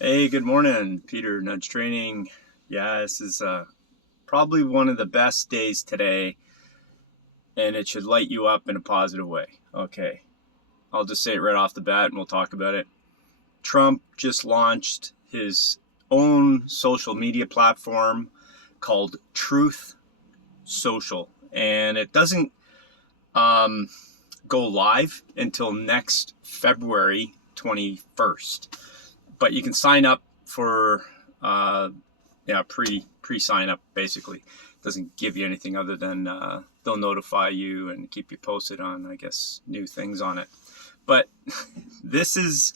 Hey, good morning, Peter, Nudge Training. Yeah, this is probably one of the best days today, and it should light you up in a positive way. Okay, I'll just say it right off the bat and we'll talk about it. Trump just launched his own social media platform called Truth Social, and it doesn't um, go live until next February 21st. But you can sign up for pre sign up basically. Doesn't give you anything other than they'll notify you and keep you posted on, I guess, new things on it. But this is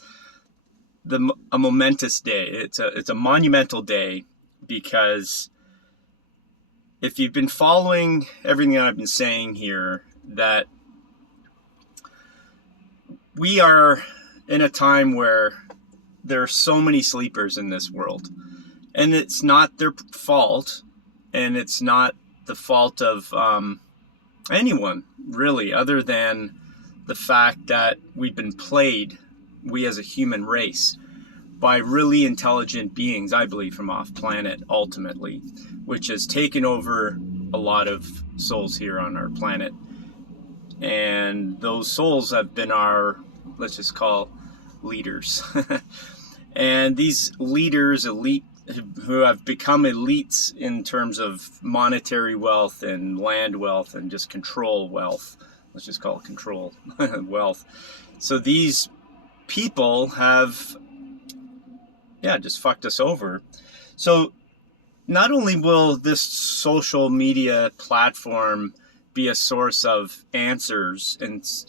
a momentous day. It's a monumental day because if you've been following everything that I've been saying here, that we are in a time where there are so many sleepers in this world, and it's not their fault, and it's not the fault of anyone really, other than the fact that we've been played, we as a human race, by really intelligent beings, I believe, from off planet ultimately, which has taken over a lot of souls here on our planet. And those souls have been our, let's just call, leaders. And these leaders, elite, who have become elites in terms of monetary wealth and land wealth and just control wealth, let's just call it control wealth. So these people have, just fucked us over. So not only will this social media platform be a source of answers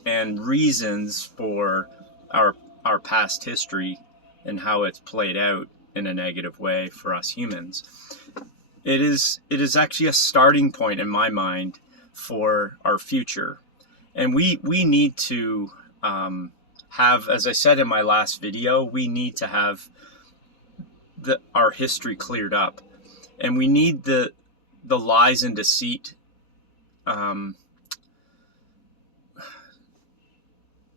and reasons for our past history and how it's played out in a negative way for us humans, it is actually a starting point in my mind for our future. And we need to have, as I said in my last video, we need to have our history cleared up, and we need the lies and deceit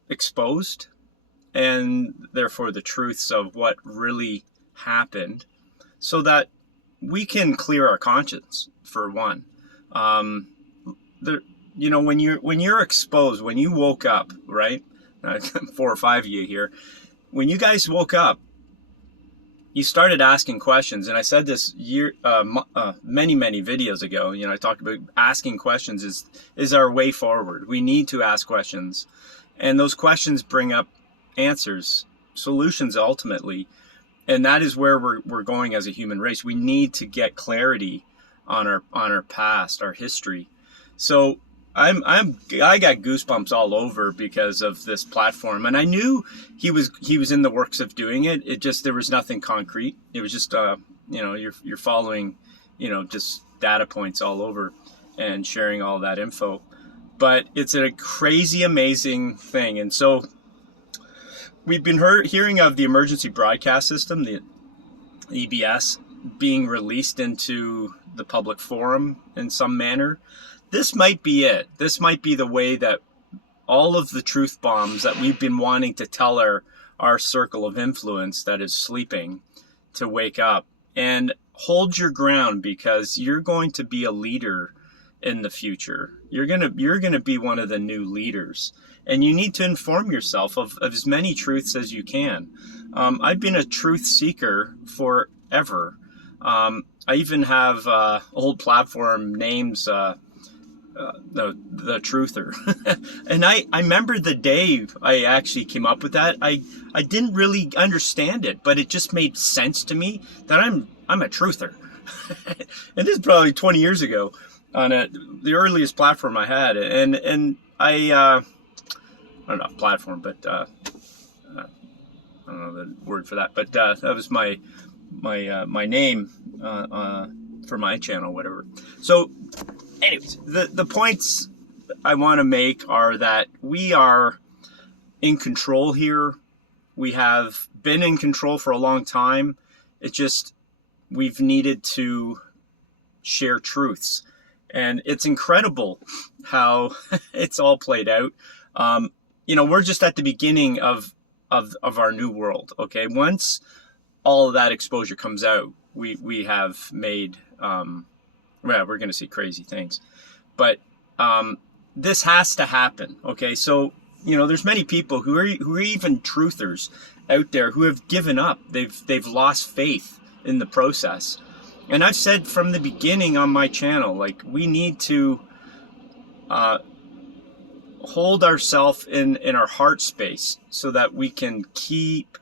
exposed, and therefore the truths of what really happened, so that we can clear our conscience, for one. When you're exposed, when you woke up, right? 4 or 5 of you here, when you guys woke up, you started asking questions. And I said this many videos ago. I talked about asking questions is our way forward. We need to ask questions, and those questions bring up answers, solutions ultimately. And that is where we're going as a human race. We need to get clarity on our past, our history. So I got goosebumps all over because of this platform, and I knew he was in the works of doing it. It just, there was nothing concrete. It was just you're following just data points all over and sharing all that info. But it's a crazy amazing thing. And so we've been hearing of the emergency broadcast system, the EBS, being released into the public forum in some manner. This might be it. This might be the way that all of the truth bombs that we've been wanting to tell our circle of influence that is sleeping to wake up. And hold your ground, because you're going to be a leader in the future. You're gonna be one of the new leaders, and you need to inform yourself of as many truths as you can. I've been a truth seeker forever. I even have old platform names. The truther. And I remember the day I actually came up with that. I didn't really understand it, but it just made sense to me that I'm a truther. And this is probably 20 years ago on the earliest platform I had. And I don't know, platform, but I don't know the word for that, but that was my name for my channel, whatever. So anyways, the points I want to make are that we are in control here. We have been in control for a long time. It's just we've needed to share truths. And it's incredible how it's all played out. We're just at the beginning of our new world, okay? Once all of that exposure comes out, we have made, well, we're going to see crazy things. But this has to happen, okay? So, there's many people who are even truthers out there who have given up. They've lost faith in the process. And I've said from the beginning on my channel, like, we need to hold ourselves in our heart space so that we can keep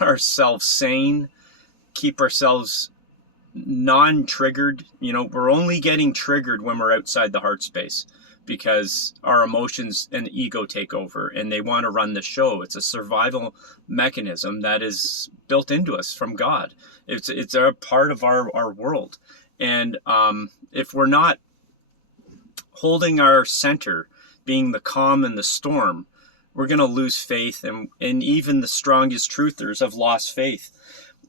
ourselves sane, keep ourselves non-triggered. We're only getting triggered when we're outside the heart space, because our emotions and ego take over and they want to run the show. It's a survival mechanism that is built into us from God. It's a part of our world. And if we're not holding our center, being the calm in the storm, we're going to lose faith. And even the strongest truthers have lost faith.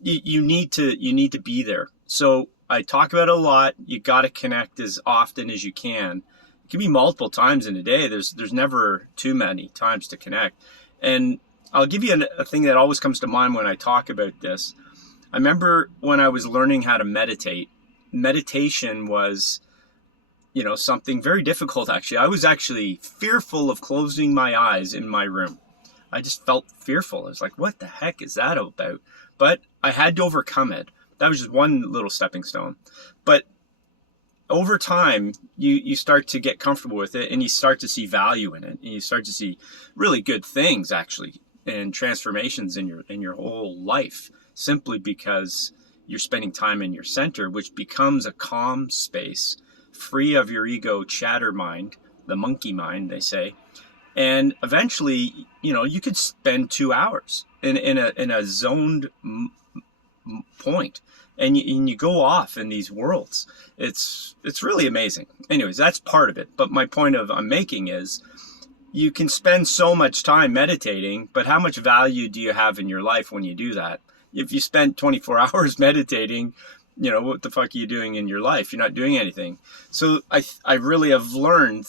You need to be there. So I talk about it a lot. You got to connect as often as you can. It can be multiple times in a day. There's never too many times to connect. And I'll give you a thing that always comes to mind when I talk about this. I remember when I was learning how to meditate. Meditation was, something very difficult, actually. I was actually fearful of closing my eyes in my room. I just felt fearful. I was like, what the heck is that about? But I had to overcome it. That was just one little stepping stone. But over time, you start to get comfortable with it, and you start to see value in it, and you start to see really good things, actually, and transformations in your whole life, simply because you're spending time in your center, which becomes a calm space, free of your ego chatter mind, the monkey mind, they say. And eventually, you could spend 2 hours in a zoned point. And you go off in these worlds. It's really amazing. Anyways, that's part of it. But my point I'm making is, you can spend so much time meditating, but how much value do you have in your life when you do that? If you spend 24 hours meditating, what the fuck are you doing in your life? You're not doing anything. So I really have learned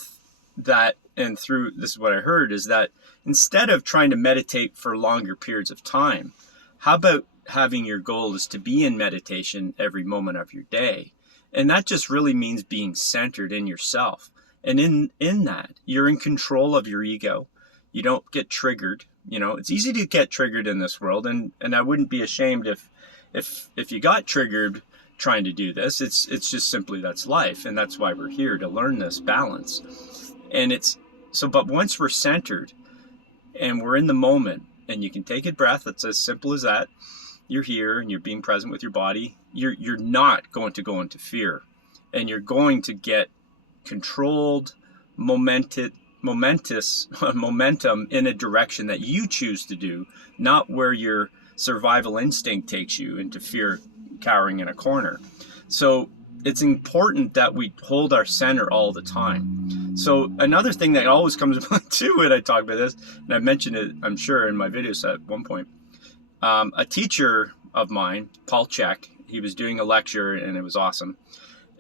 that, and through this is what I heard, is that instead of trying to meditate for longer periods of time, how about having your goal is to be in meditation every moment of your day? And that just really means being centered in yourself. And in that, you're in control of your ego. You don't get triggered. It's easy to get triggered in this world. And I wouldn't be ashamed if you got triggered trying to do this. It's just simply, that's life. And that's why we're here, to learn this balance. And but once we're centered and we're in the moment, and you can take a breath, it's as simple as that. You're here and you're being present with your body. You're not going to go into fear, and you're going to get controlled, momentum in a direction that you choose to do, not where your survival instinct takes you into fear, cowering in a corner. So it's important that we hold our center all the time. So another thing that always comes to mind too when I talk about this, and I've mentioned it, I'm sure, in my videos at one point, a teacher of mine, Paul Chek, he was doing a lecture, and it was awesome.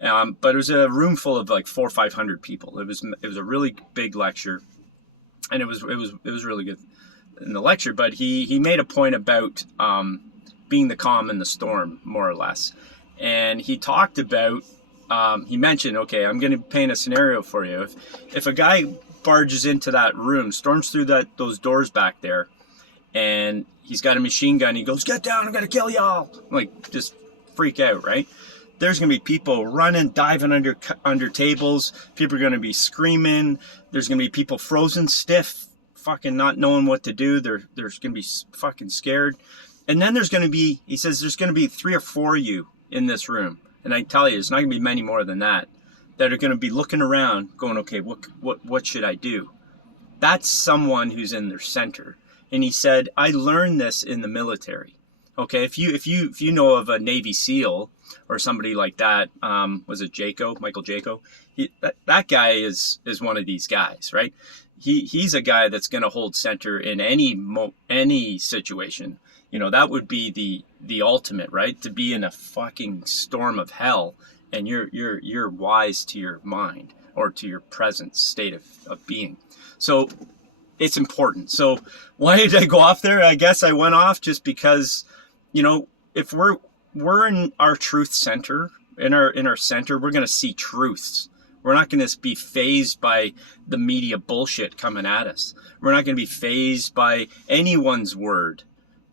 But it was a room full of like 400 or 500 people. It was a really big lecture, and it was really good in the lecture. But he made a point about being the calm in the storm, more or less. And he talked about, he mentioned, okay, I'm going to paint a scenario for you. If a guy barges into that room, storms through those doors back there, and he's got a machine gun, he goes, get down, I'm going to kill y'all. Like, just freak out, right? There's going to be people running, diving under tables. People are going to be screaming. There's going to be people frozen stiff, fucking not knowing what to do. There's going to be fucking scared. And then there's going to be, he says, there's going to be 3 or 4 of you in this room. And I tell you, it's not going to be many more than that are going to be looking around going, okay, what should I do? That's someone who's in their center. And he said, I learned this in the military. Okay, if you know of a Navy SEAL or somebody like that, was it Michael Jaco? That guy is one of these guys, right? He's a guy that's going to hold center in any situation. That would be the ultimate, right? To be in a fucking storm of hell, and you're wise to your mind or to your present state of being. So it's important. So why did I go off there? I guess I went off just because you know, if we're in our truth center, in our center, we're going to see truths. We're not going to be fazed by the media bullshit coming at us. We're not going to be fazed by anyone's word.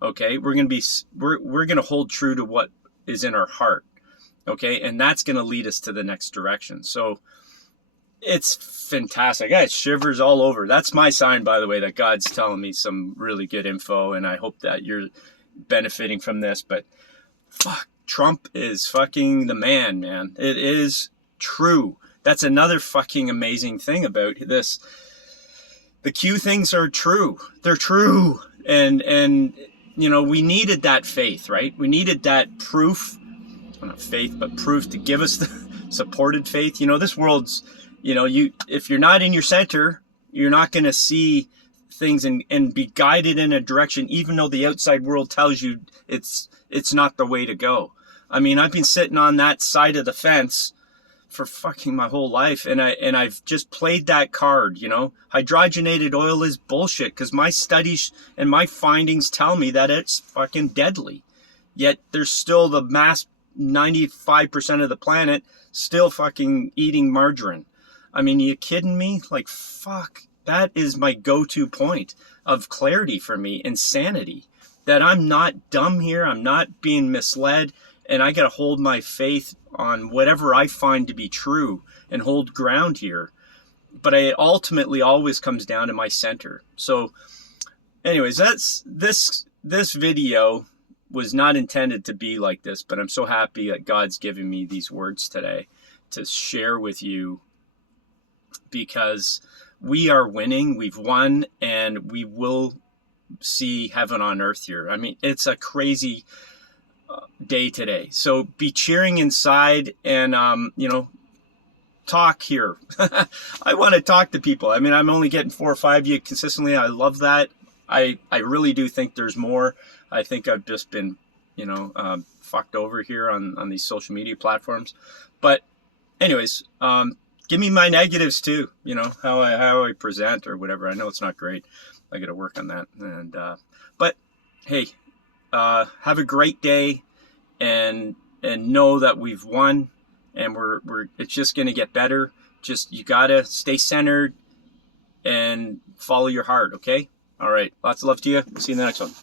Okay? We're going to be we're going to hold true to what is in our heart. Okay? And that's going to lead us to the next direction. So it's fantastic. I got shivers all over. That's my sign, by the way, that God's telling me some really good info, and I hope that you're benefiting from this. But fuck, Trump is fucking the man, man. It is true. That's another fucking amazing thing about this. The Q things are true. They're true. And you know, we needed that faith, right? We needed that proof, well, not faith, but proof to give us the supported faith. You know, this world's, you know, if you're not in your center, you're not going to see things and be guided in a direction, even though the outside world tells you it's not the way to go. I mean, I've been sitting on that side of the fence for fucking my whole life, and I've just played that card, you know. Hydrogenated oil is bullshit because my studies and my findings tell me that it's fucking deadly. Yet there's still the mass 95% of the planet still fucking eating margarine. I mean, you kidding me? Like, fuck. That is my go-to point of clarity for me, insanity. That I'm not dumb here, I'm not being misled, and I gotta hold my faith on whatever I find to be true and hold ground here. But it ultimately always comes down to my center. So anyways, that's this video was not intended to be like this, but I'm so happy that God's given me these words today to share with you, because we are winning, we've won, and we will see heaven on earth here. I mean, it's a crazy day today. So be cheering inside and, you know, talk here. I want to talk to people. I mean, I'm only getting 4 or 5 of you consistently. I love that. I really do think there's more. I think I've just been, you know, fucked over here on these social media platforms. But anyways, give me my negatives too, you know, how I present or whatever. I know it's not great. I got to work on that. And but hey, have a great day, and know that we've won, and we're it's just going to get better. Just, you got to stay centered and follow your heart, okay? All right. Lots of love to you. See you in the next one.